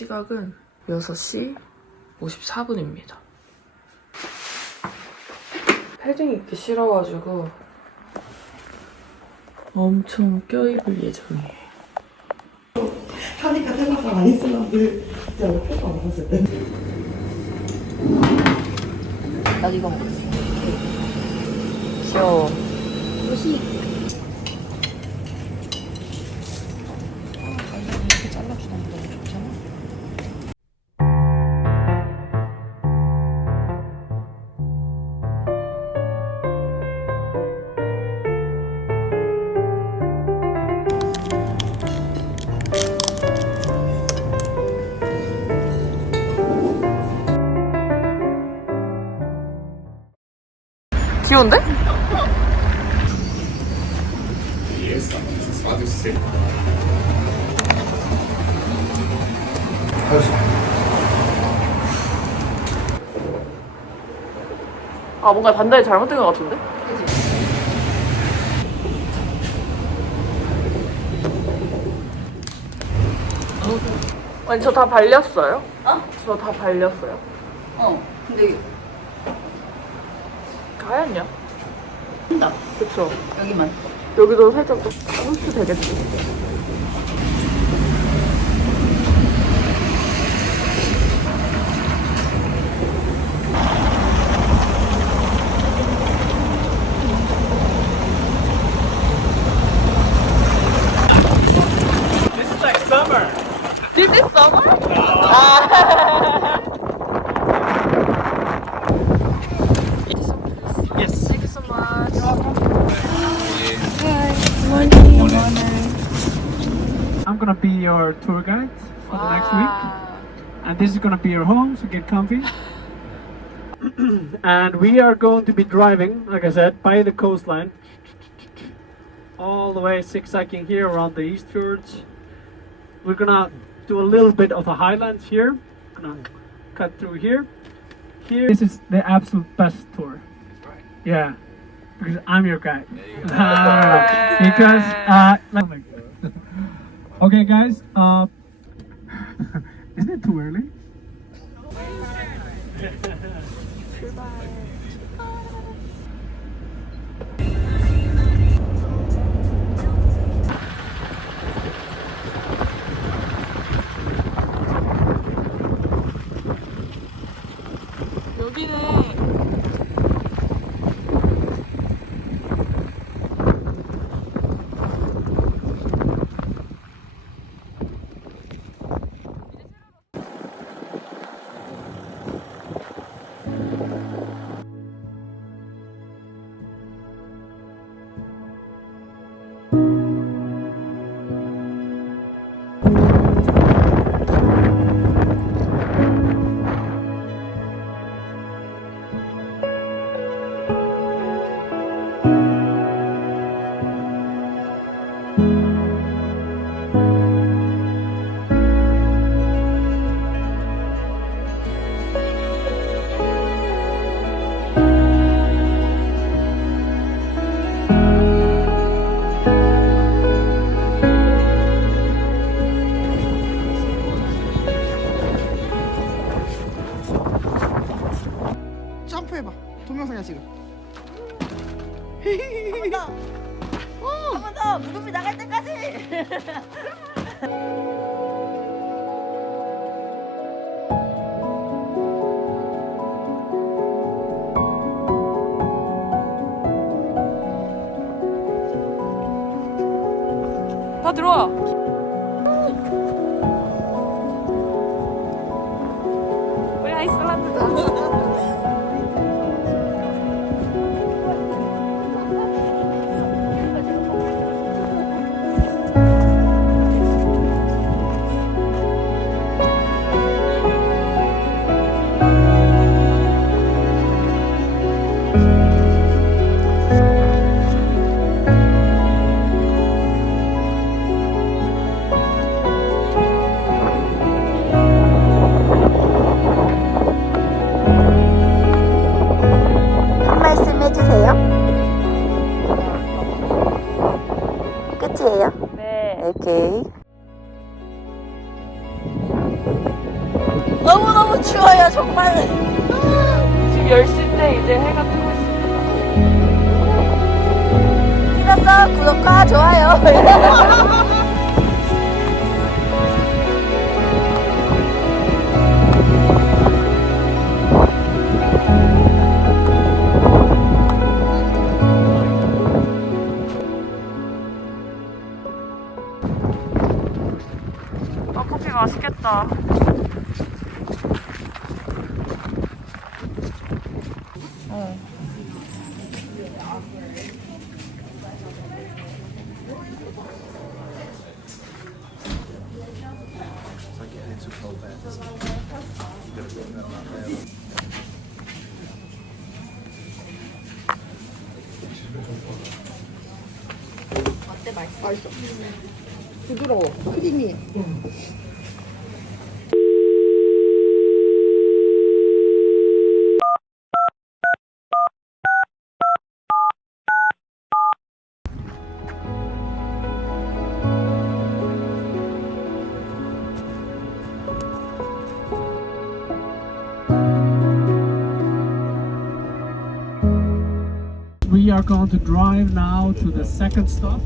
시각은 6시 54분입니다. 패딩 입기 싫어가지고 엄청 껴입을 예정이에요. 하니까 생각을 안 했었는데 진짜 표가 없었을 때. 나도 이거 먹을게. 귀여워. 요시. 귀여운데? 아 뭔가 단단히 잘못된 것 같은데? 아니 저 다 발렸어요? 어? 저 다 발렸어요. 어, 근데 하얗냐? 한다. 그쵸. 여기만. 여기도 살짝 또 흡수 되겠지. Your tour guide for the next week, and this is gonna be your home, so get comfy. and we are going to be driving, like I said, by the coastline, all the way zigzagging here around the East Fjords. We're gonna do a little bit of a highlands here. Gonna cut through here. Here, this is the absolute best tour. Yeah, because I'm your guide. Ah, because uh, like. Okay, guys. Uh, isn't it too early? 들어와. 맛있겠다. 부드러워. 크리미. We are going to drive now to the second stop,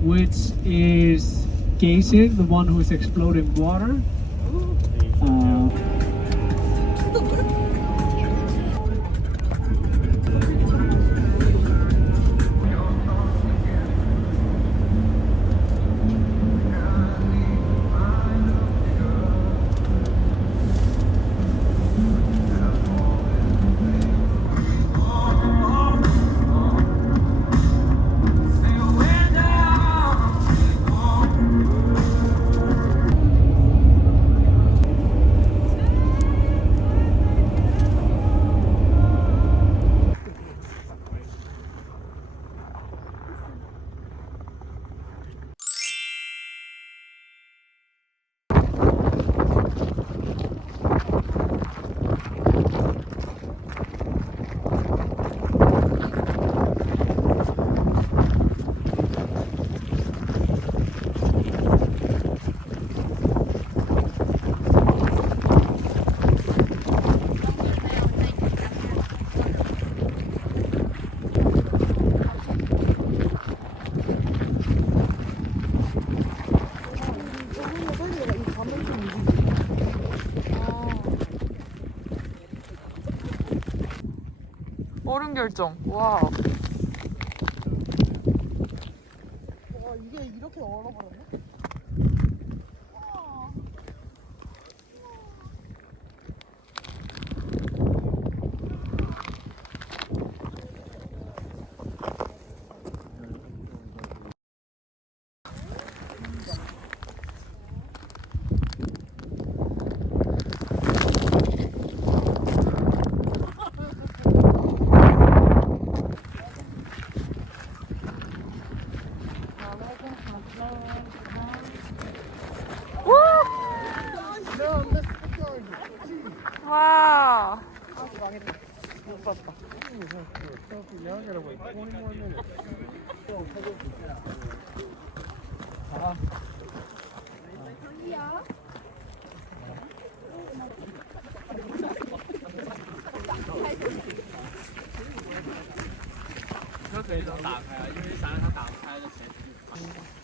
which is Geyser, the one who is exploding water. 결정. 와. 와, 이게 이렇게 얼어버렸네? 啊！可以啊！车可以都打开啊，因为咱俩它打不开的前提。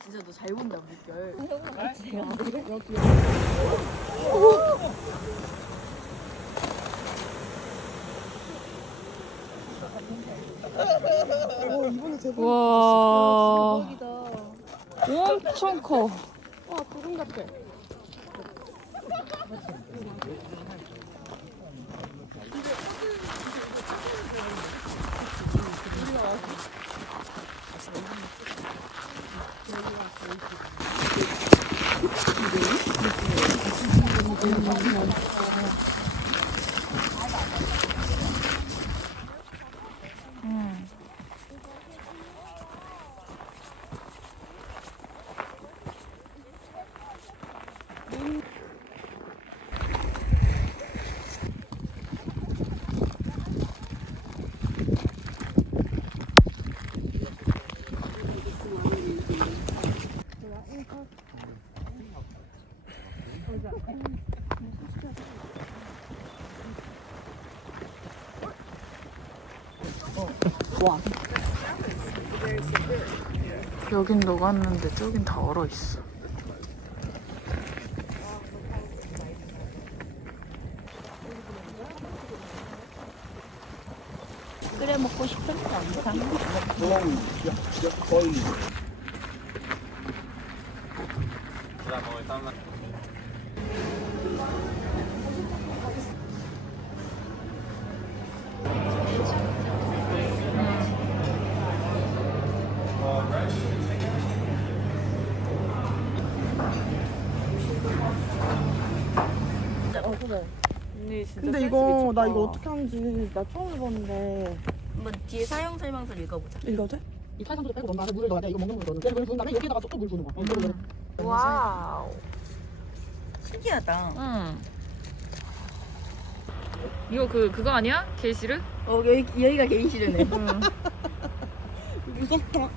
진짜 너 잘 본다, 물결. 이번에 제법 와. 대박이다. 엄청 커. 와, 구름 같아. 여긴 녹았는데 저긴 다 얼어 있어. 끓여 먹고 싶은 영상. 근데 이거 나 이거 어떻게 하는지 나 처음 해봤는데 한번 뒤에 사용 설명서 읽어보자. 읽어도 돼? 이 탈산소를 빼고 넣은 다음에 물을 넣어야 돼 이거 먹는 물 넣는 물을 부은 다음에 여기다가 또 물 부는 거야 이거를 와우. 신기하다. 응. 이거 그 그거 아니야? 게시르? 어 여기 여기가 개인실이네. 응. 무섭다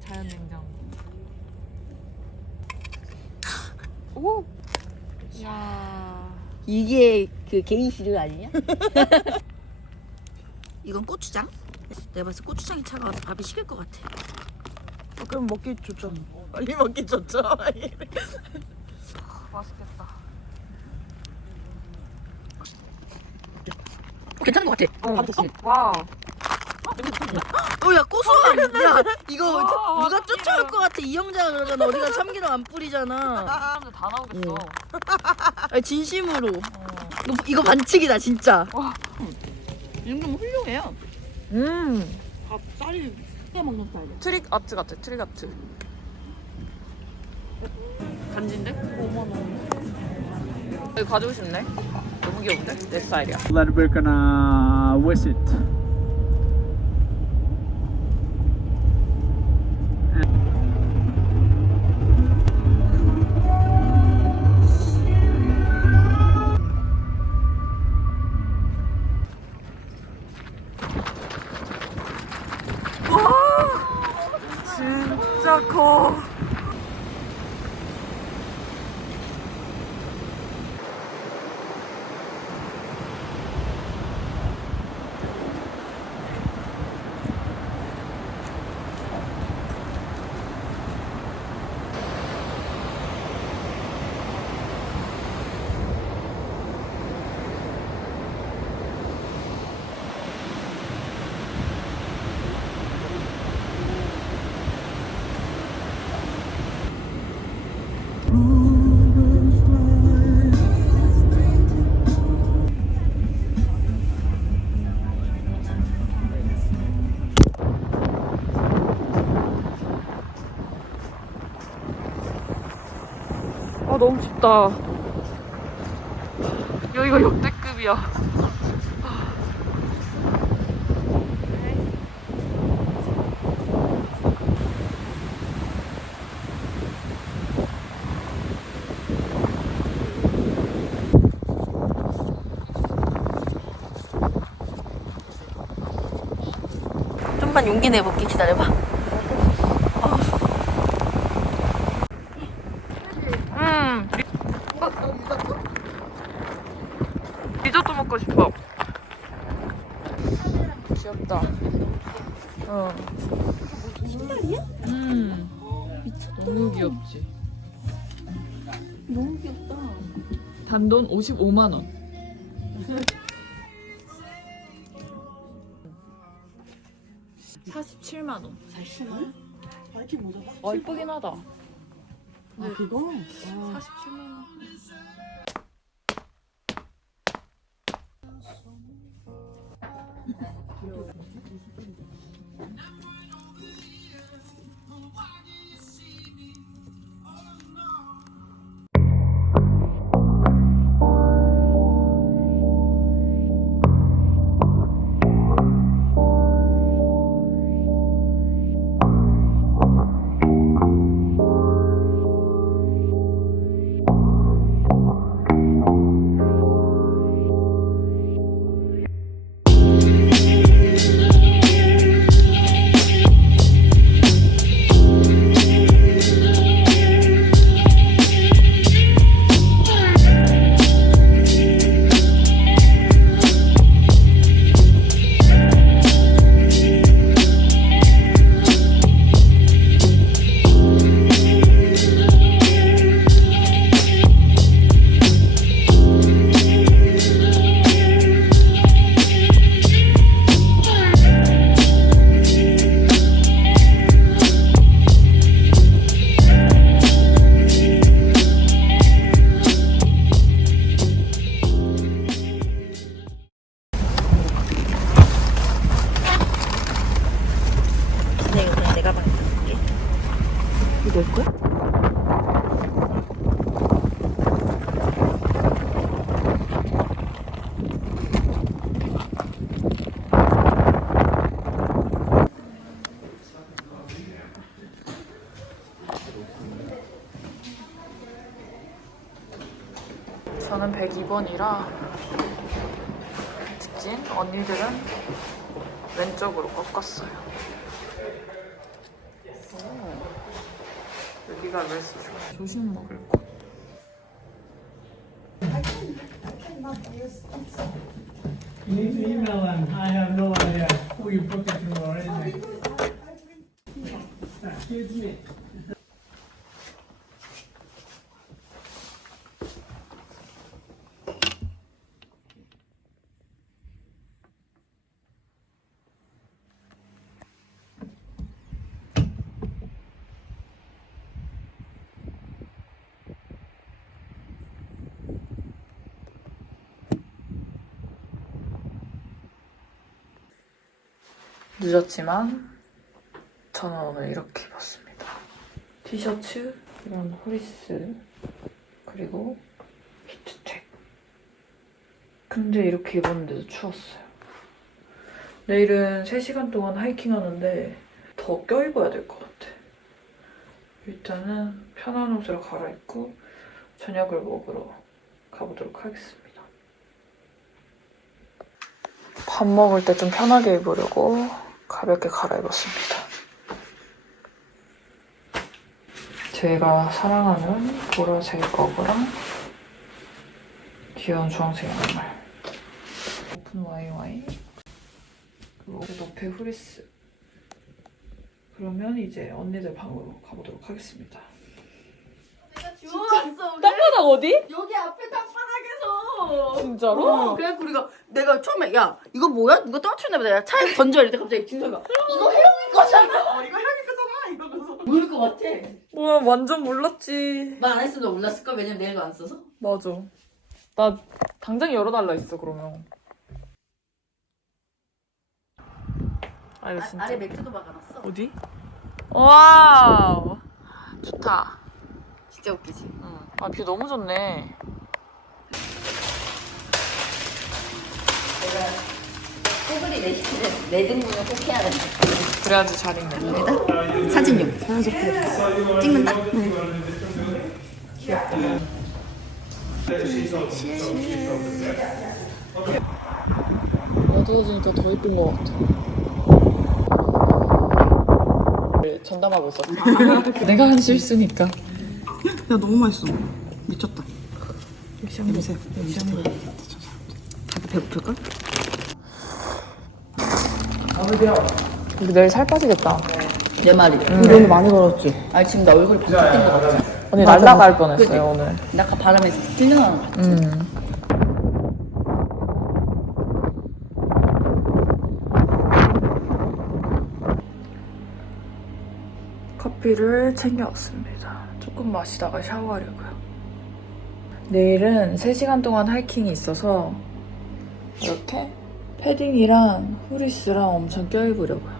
자연 냉장고. 오. 야. 이게 그 개인실 아니냐? 이건 고추장? 내가 봤을 때 고추장이 차가워서 밥이 식을 것 같아. 어, 그럼 먹기 좋죠 빨리 먹기 좋죠 맛있겠다. 어, 괜찮은 것 같아. 밥 줬어? 와우. 어, 야, 고소한. 야, 이거 와, 누가 참기름. 쫓아올 것 같아. 이 형제가 그러잖아. 어디가 참기름 안 뿌리잖아. 사람들 다 나오겠어. 아니, 진심으로. 이거, 이거 반칙이다, 진짜. 와. 이 정도면 훌륭해요. 음. 밥 쌀이 크게 먹는 스타일 트릭 아트 같아. 트릭 아트. 간지인데? 5만 원 여기 가지고 싶네. 너무 귀여운데? 내 스타일이야. We're gonna visit. 진짜 무 춥다. 여기가 역대급이야. 좀만 용기 내볼게. 기다려봐. 음. 리조또 먹고 싶어. 귀엽다. 어. 음. 너무 귀엽지. 너무 귀엽다. 단돈 55만 원. (47만 원) 바이킹 모자다? 어 이쁘긴 하다 아 그거? 아, 47만 원올 102번이라 직진 언니들은 왼쪽으로 꺾었어요. 오, 여기가 레스토랑. 조심 먹을 거. You need to email them. I have no idea who you booked it through or anything. Excuse me. 늦었지만 저는 오늘 이렇게 입었습니다. 티셔츠, 이런 후리스, 그리고 히트텍. 근데 이렇게 입었는데도 추웠어요. 내일은 3시간 동안 하이킹 하는데 더 껴입어야 될 것 같아. 일단은 편한 옷으로 갈아입고 저녁을 먹으러 가보도록 하겠습니다. 밥 먹을 때 좀 편하게 입으려고 가볍게 갈아입었습니다. 제가 사랑하는 보라색 거브랑 귀여운 주황색 양말 오픈 와이와이 그리고 노페 후리스 그러면 이제 언니들 방으로 가보도록 하겠습니다. 좋았어. 땅바닥 어디? 여기 앞에 땅바닥에서. 진짜로? 어, 그래갖고 우리가 내가 처음에 야 이거 뭐야? 이거 떨어뜨렸나 보다. 야, 차에 던져 이랬는데 갑자기 진서가 이거 혜영이 거잖아. 어 이거 형이 거잖아 이러면서. 모를 것 같아. 와 완전 몰랐지. 말 안 했으면 몰랐을 걸 왜냐면 내일도 안 써서. 맞아. 나 당장 열어달라 했어 그러면. 아 이거 진짜. 아래 맥주도 박아놨어. 어디? 와우. 좋다. 진짜 웃기지. 응. 아뷰 너무 좋네. 꼬부리 레시피를 내 등분을 꼭 해야 된다. 그래야지 잘 읽네. 사진용. 사진 찍는다? 어두워지니까 더 이쁜 것 같아. 전담하고 있었어. 내가 한 실수니까. 야 너무 맛있어. 미쳤다. 냄새. 냄새. 다들 배고플걸? 우리 내일 살 빠지겠다. 내 말이. 우리 오늘 많이 걸었지. 아 지금 나 얼굴이 반짝된 것 같아. 언니 맞아, 날라갈 그치? 뻔했어요 오늘. 나 아까 바람에 찔려나는 거 같아. 음. 커피를 챙겨왔습니다. 조금 마시다가 샤워하려고요. 내일은 3시간 동안 하이킹이 있어서 이렇게 패딩이랑 후리스랑 엄청 껴입으려고요.